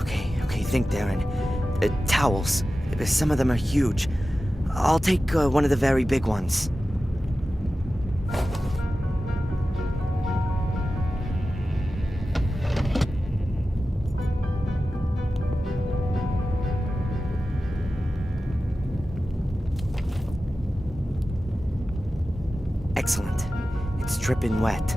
Okay, think, Darren. Towels. Some of them are huge. I'll take one of the very big ones. Excellent. It's dripping wet.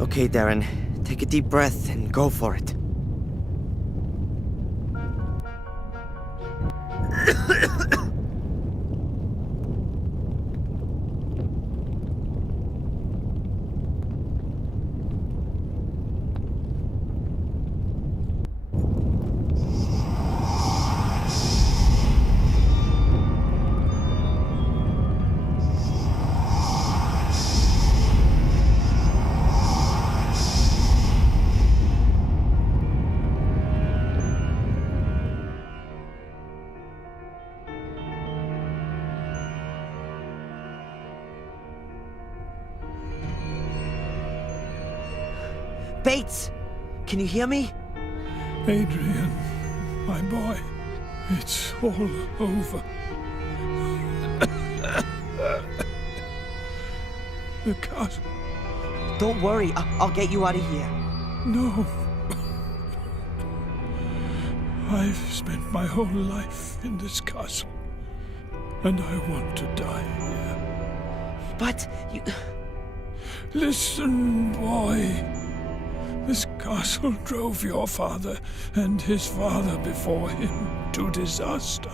Okay, Darren. Take a deep breath and go for it. Bates! Can you hear me? Adrian, my boy, it's all over. The castle. Don't worry, I'll get you out of here. No. I've spent my whole life in this castle, and I want to die here. But you... Listen, boy. This castle drove your father and his father before him to disaster.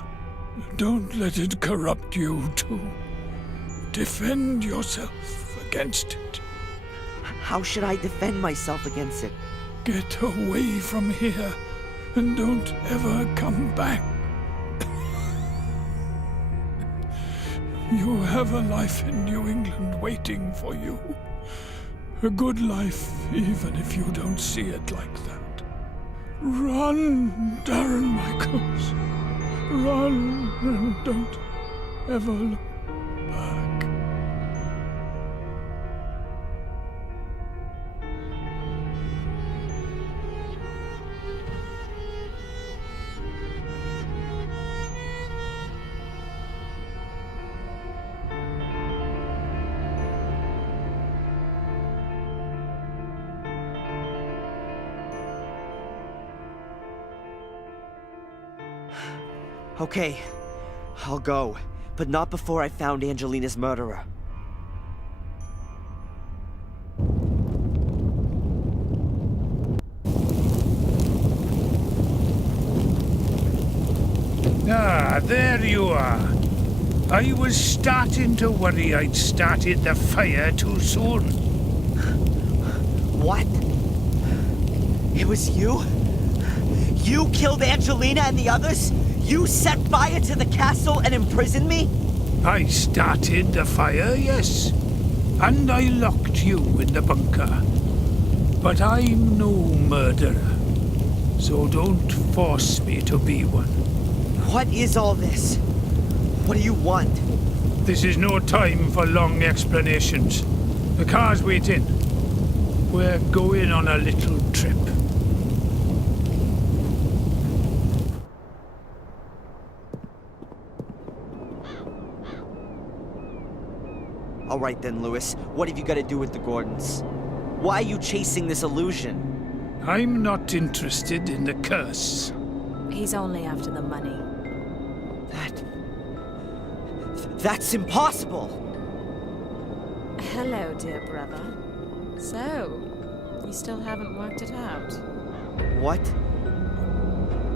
Don't let it corrupt you too. Defend yourself against it. How should I defend myself against it? Get away from here and don't ever come back. You have a life in New England waiting for you. A good life, even if you don't see it like that. Run, Darren Michaels. Run and don't ever look back. Okay, I'll go, but not before I found Angelina's murderer. Ah, there you are. I was starting to worry I'd started the fire too soon. What? It was you? You killed Angelina and the others? You set fire to the castle and imprisoned me? I started the fire, yes. And I locked you in the bunker. But I'm no murderer. So don't force me to be one. What is all this? What do you want? This is no time for long explanations. The car's waiting. We're going on a little trip. All right then, Lewis. What have you got to do with the Gordons? Why are you chasing this illusion? I'm not interested in the curse. He's only after the money. That's impossible! Hello, dear brother. So, you still haven't worked it out? What?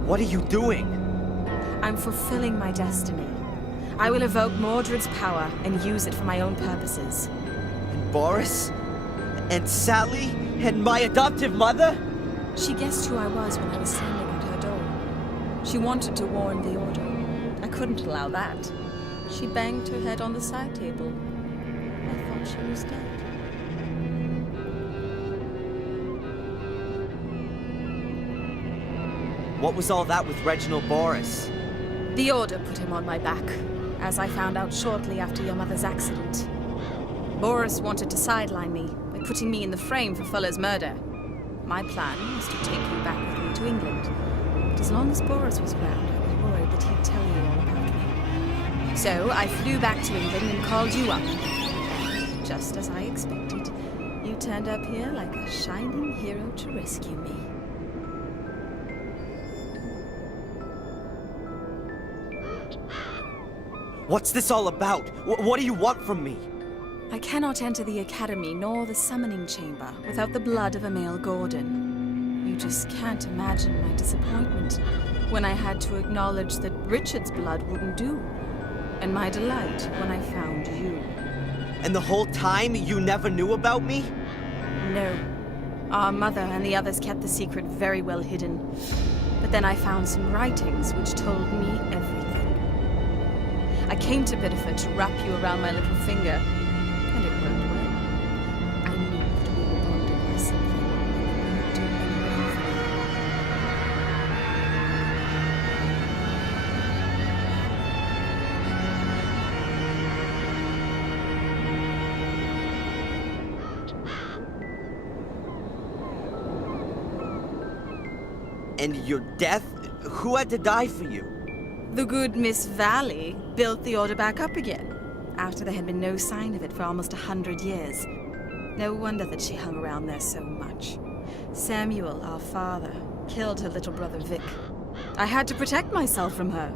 What are you doing? I'm fulfilling my destiny. I will evoke Mordred's power and use it for my own purposes. And Boris? And Sally? And my adoptive mother? She guessed who I was when I was standing at her door. She wanted to warn the Order. I couldn't allow that. She banged her head on the side table. I thought she was dead. What was all that with Reginald Boris? The Order put him on my back. as I found out shortly after your mother's accident. Boris wanted to sideline me by putting me in the frame for Fuller's murder. My plan was to take you back with me to England. But as long as Boris was around, I was worried that he'd tell you all about me. So I flew back to England and called you up. And just as I expected, you turned up here like a shining hero to rescue me. What's this all about? What do you want from me? I cannot enter the academy nor the summoning chamber without the blood of a male Gordon. You just can't imagine my disappointment when I had to acknowledge that Richard's blood wouldn't do, and my delight when I found you. And the whole time you never knew about me? No. Our mother and the others kept the secret very well hidden. But then I found some writings which told me everything. I came to Biddeford to wrap you around my little finger, and it worked well. I knew that we were bonded by something, and you'd do anything for me. And your death? Who had to die for you? The good Miss Valley built the order back up again, after there had been no sign of it for almost 100 years. No wonder that she hung around there so much. Samuel, our father, killed her little brother Vic. I had to protect myself from her.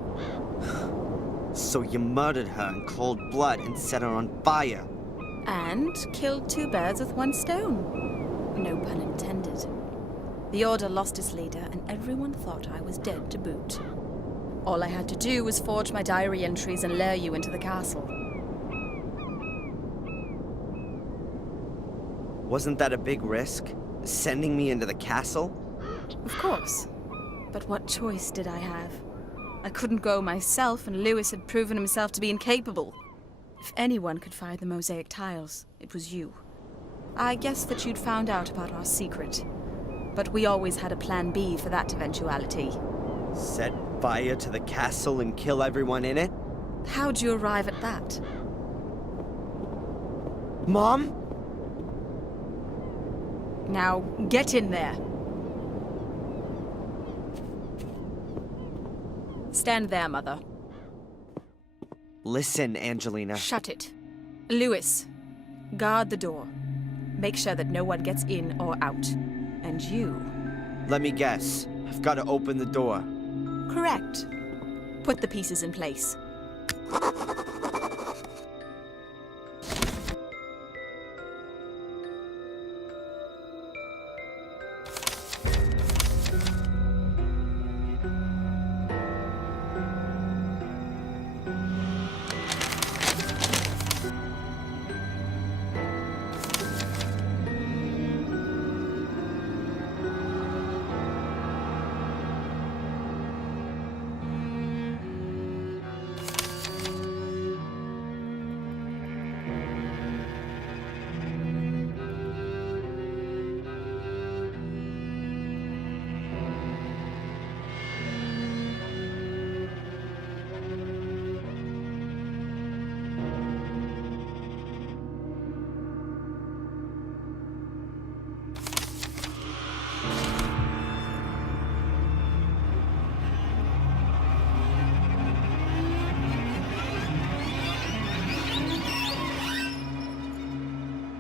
So you murdered her in cold blood and set her on fire. And killed two birds with one stone. No pun intended. The order lost its leader, and everyone thought I was dead to boot. All I had to do was forge my diary entries and lure you into the castle. Wasn't that a big risk? Sending me into the castle? Of course. But what choice did I have? I couldn't go myself, and Lewis had proven himself to be incapable. If anyone could fire the mosaic tiles, it was you. I guessed that you'd found out about our secret. But we always had a plan B for that eventuality. Set fire to the castle and kill everyone in it? How'd you arrive at that? Mom? Now, get in there. Stand there, Mother. Listen, Angelina. Shut it. Lewis, guard the door. Make sure that no one gets in or out. And you? Let me guess. I've got to open the door. Correct. Put the pieces in place.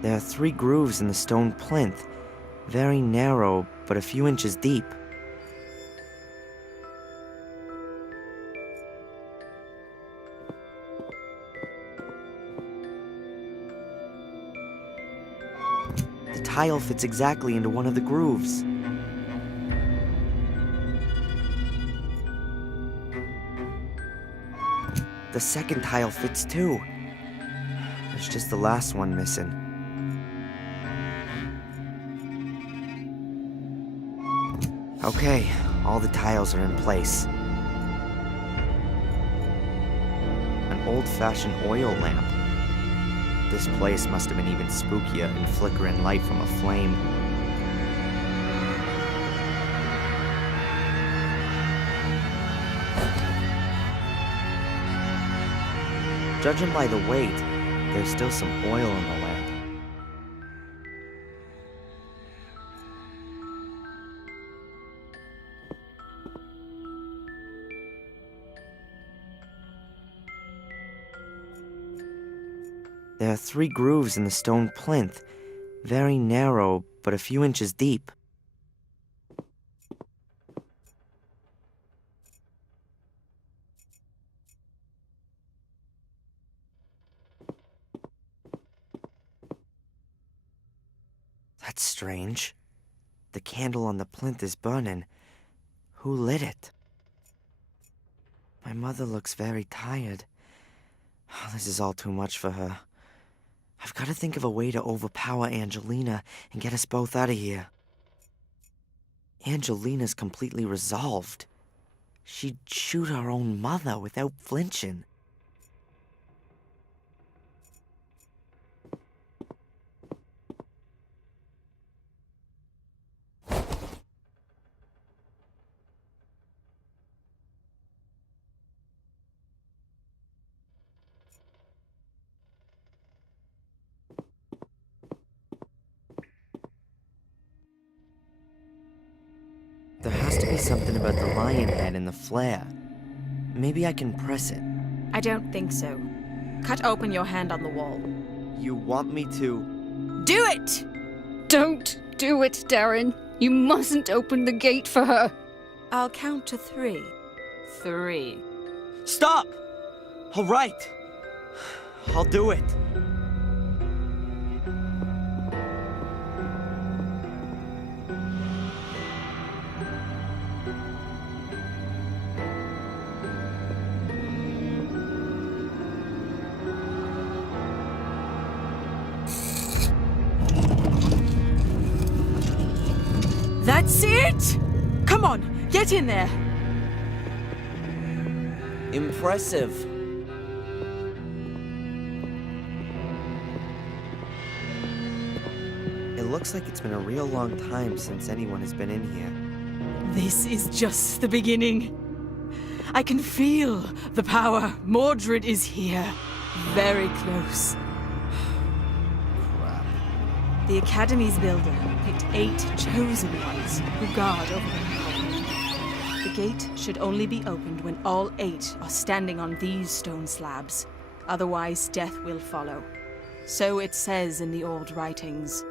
There are 3 grooves in the stone plinth. Very narrow, but a few inches deep. The tile fits exactly into one of the grooves. The second tile fits too. There's just the last one missing. Okay, all the tiles are in place. An old-fashioned oil lamp. This place must have been even spookier in flickering light from a flame. Judging by the weight, there's still some oil in the lead. There are 3 grooves in the stone plinth, very narrow, but a few inches deep. That's strange. The candle on the plinth is burning. Who lit it? My mother looks very tired. Oh, this is all too much for her. I've got to think of a way to overpower Angelina and get us both out of here. Angelina's completely resolved. She'd shoot her own mother without flinching. There has to be something about the lion head and the flare. Maybe I can press it. I don't think so. Cut open your hand on the wall. You want me to? Do it! Don't do it, Darren. You mustn't open the gate for her. I'll count to 3. 3. Stop! All right. I'll do it. That's it! Come on, get in there. Impressive. It looks like it's been a real long time since anyone has been in here. This is just the beginning. I can feel the power. Mordred is here. Very close. Crap. The Academy's builder picked 8 chosen ones who guard over the power. The gate should only be opened when all 8 are standing on these stone slabs. Otherwise, death will follow. So it says in the old writings.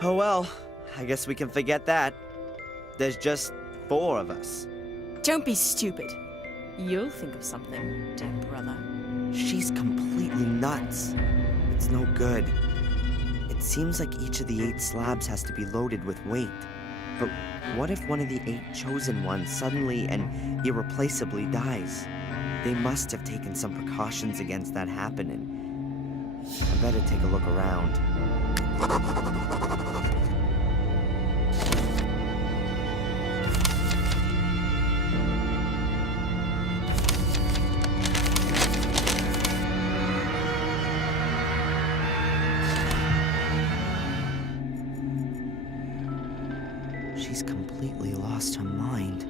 Oh well, I guess we can forget that. There's just 4 of us. Don't be stupid. You'll think of something, dear brother. She's completely nuts. It's no good. It seems like each of the 8 slabs has to be loaded with weight. But what if one of the 8 chosen ones suddenly and irreplaceably dies? They must have taken some precautions against that happening. I better take a look around. She's completely lost her mind.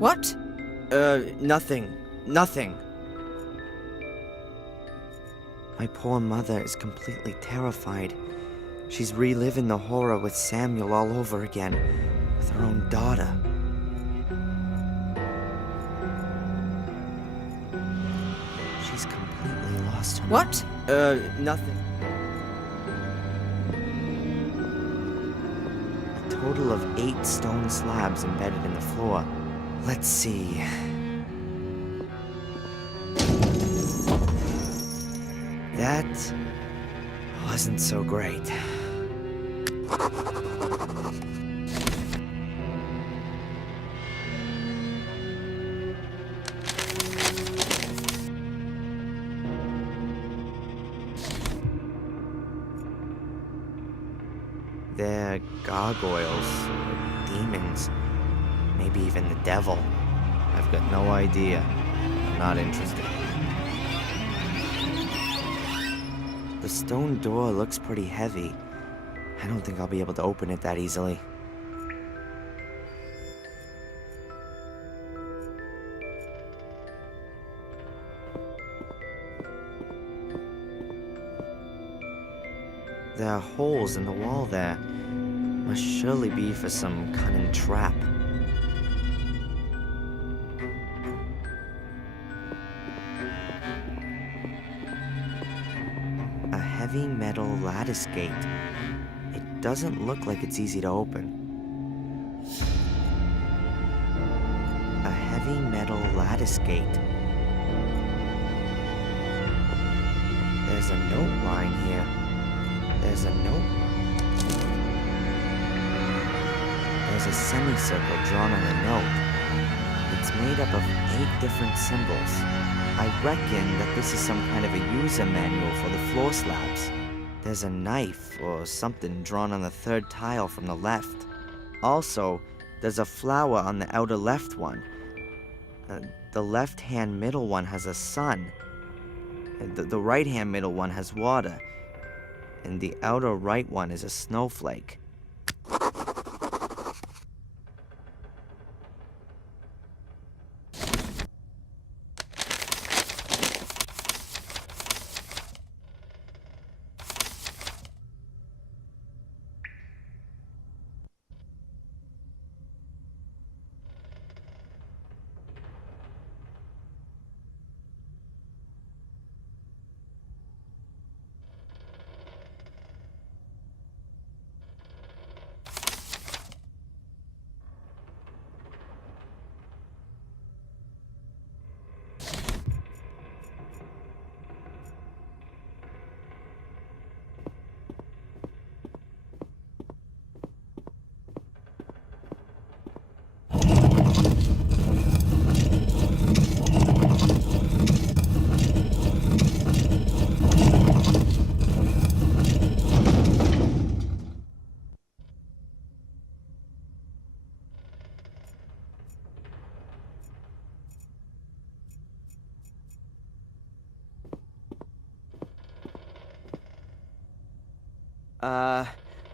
What? Nothing. Nothing. My poor mother is completely terrified. She's reliving the horror with Samuel all over again, with her own daughter. She's completely lost her What? mind. Nothing. A total of 8 stone slabs embedded in the floor. Let's see. That wasn't so great. They're gargoyles, or demons, maybe even the devil. I've got no idea. I'm not interested. The stone door looks pretty heavy. I don't think I'll be able to open it that easily. There are holes in the wall there. Must surely be for some cunning trap. A heavy metal lattice gate. It doesn't look like it's easy to open. A heavy metal lattice gate. There's a note line here. There's a note. There's a semicircle drawn on the note. It's made up of 8 different symbols. I reckon that this is some kind of a user manual for the floor slabs. There's a knife or something drawn on the 3rd tile from the left. Also, there's a flower on the outer left one. The left-hand middle one has a sun. The right-hand middle one has water. And the outer right one is a snowflake.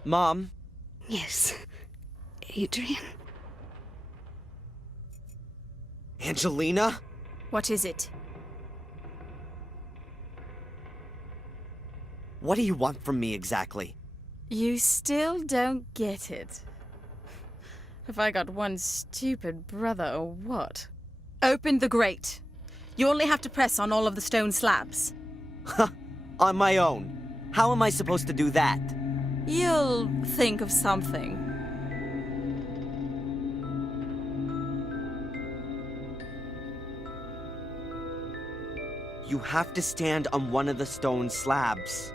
Mom? Yes, Adrian. Angelina? What is it? What do you want from me exactly? You still don't get it. Have I got one stupid brother or what? Open the grate. You only have to press on all of the stone slabs. On my own. How am I supposed to do that? You'll think of something. You have to stand on one of the stone slabs.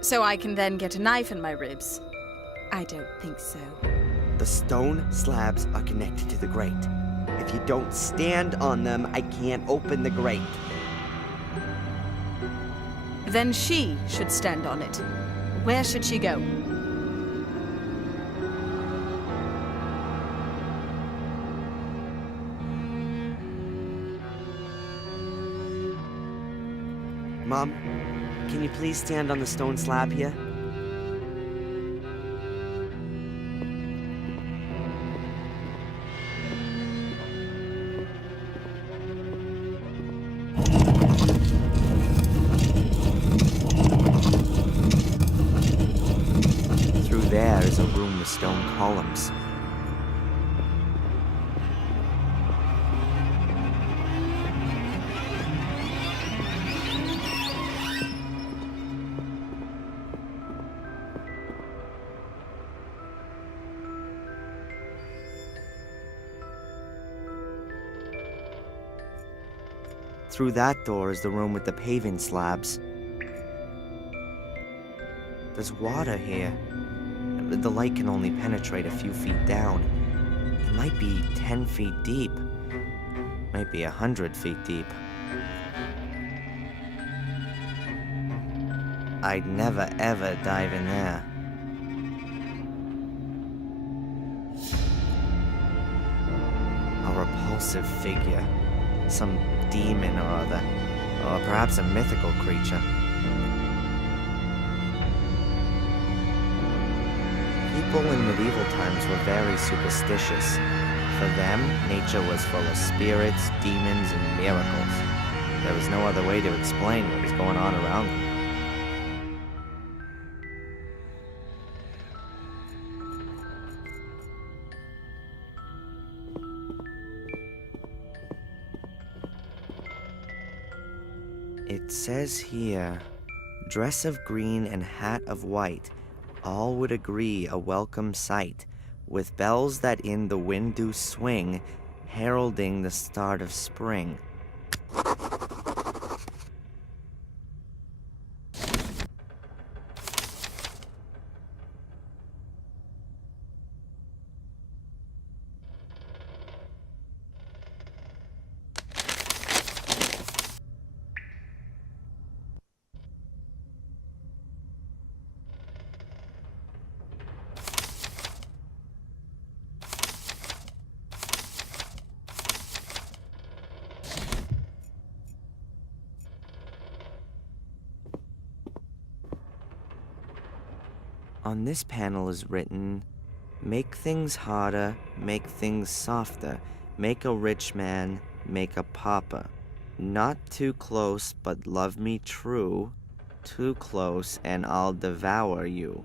So I can then get a knife in my ribs? I don't think so. The stone slabs are connected to the grate. If you don't stand on them, I can't open the grate. Then she should stand on it. Where should she go? Mom, can you please stand on the stone slab here? Through there is a room with stone columns. Through that door is the room with the paving slabs. There's water here. The light can only penetrate a few feet down. It might be 10 feet deep. Might be 100 feet deep. I'd never ever dive in there. A repulsive figure. Some demon or other. Or perhaps a mythical creature. People in medieval times were very superstitious. For them, nature was full of spirits, demons, and miracles. There was no other way to explain what was going on around them. It says here, dress of green and hat of white, all would agree a welcome sight, with bells that in the wind do swing, heralding the start of spring. On this panel is written, make things harder, make things softer, make a rich man, make a pauper. Not too close, but love me true, too close and I'll devour you.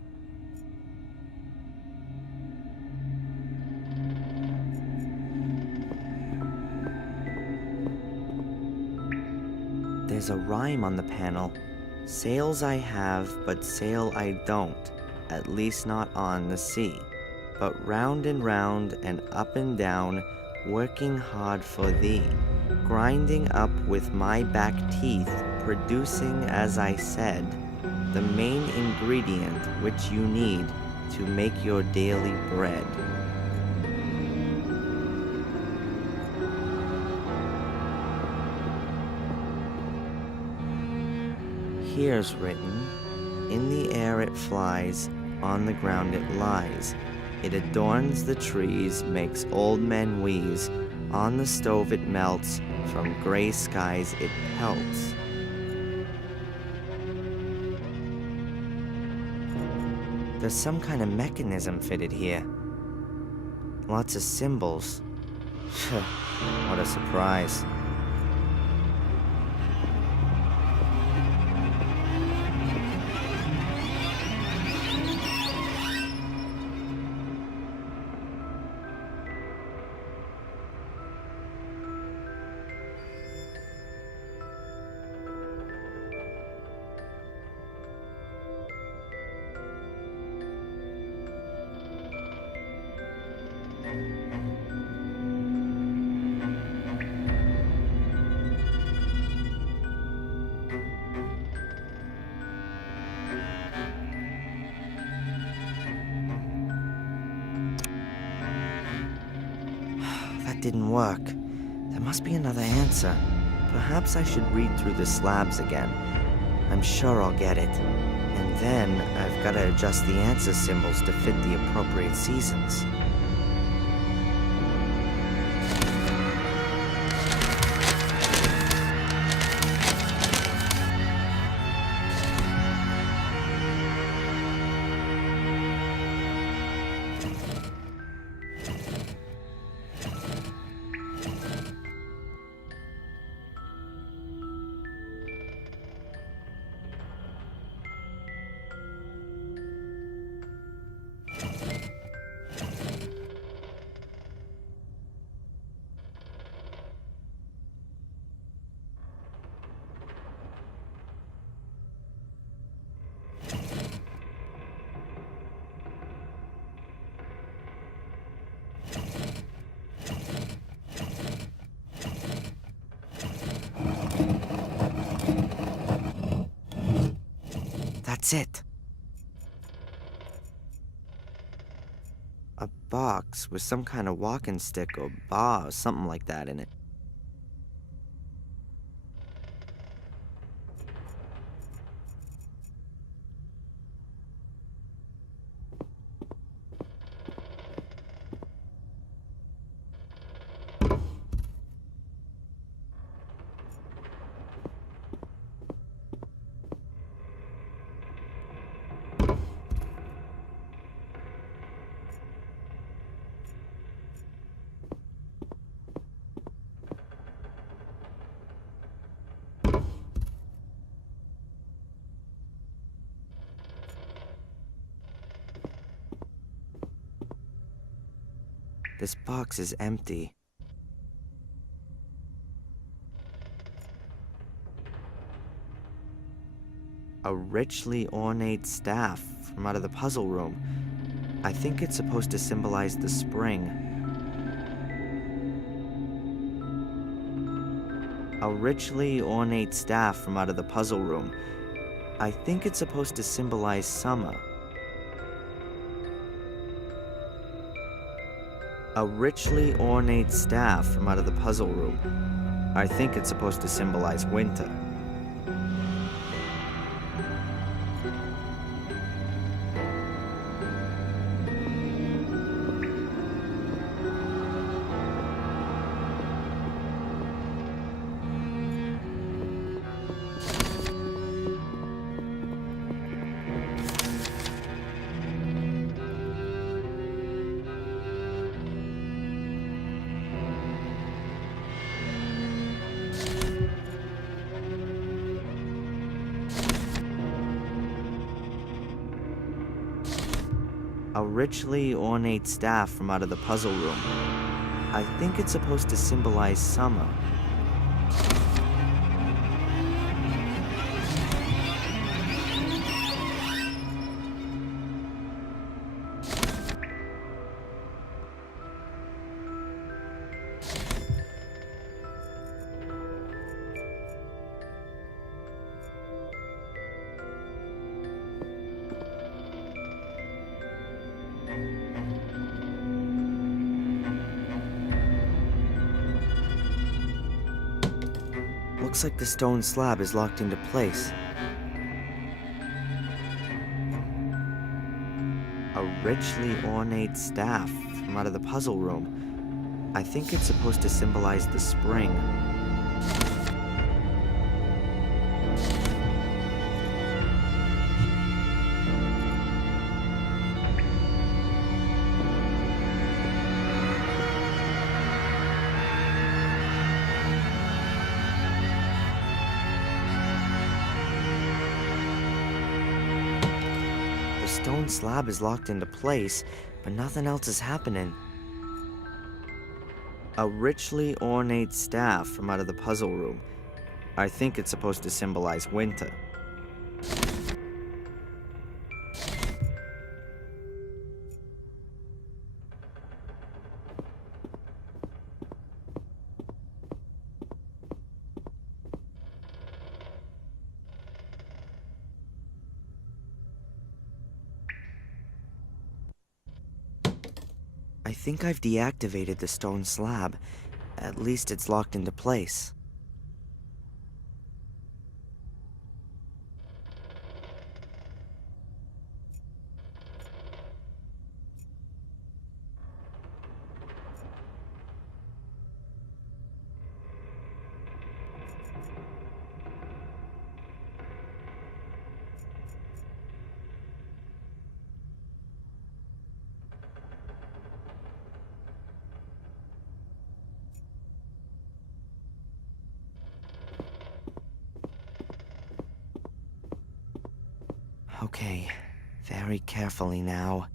There's a rhyme on the panel. Sails I have, but sail I don't, at least not on the sea. But round and up and down, working hard for thee. Grinding up with my back teeth, producing, as I said, the main ingredient which you need to make your daily bread. Here's written, in the air it flies, on the ground it lies. It adorns the trees, makes old men wheeze. On the stove it melts, from gray skies it pelts. There's some kind of mechanism fitted here. Lots of symbols. What a surprise. That didn't work. There must be another answer. Perhaps I should read through the slabs again. I'm sure I'll get it. And then I've got to adjust the answer symbols to fit the appropriate seasons. That's it. A box with some kind of walking stick or bar or something like that in it. This box is empty. A richly ornate staff from out of the puzzle room. I think it's supposed to symbolize the spring. A richly ornate staff from out of the puzzle room. I think it's supposed to symbolize summer. A richly ornate staff from out of the puzzle room. I think it's supposed to symbolize winter. A richly ornate staff from out of the puzzle room. I think it's supposed to symbolize summer. Looks like the stone slab is locked into place. A richly ornate staff from out of the puzzle room. I think it's supposed to symbolize the spring. The stone slab is locked into place, but nothing else is happening. A richly ornate staff from out of the puzzle room. I think it's supposed to symbolize winter. I think I've deactivated the stone slab. At least it's locked into place. Okay, very carefully now.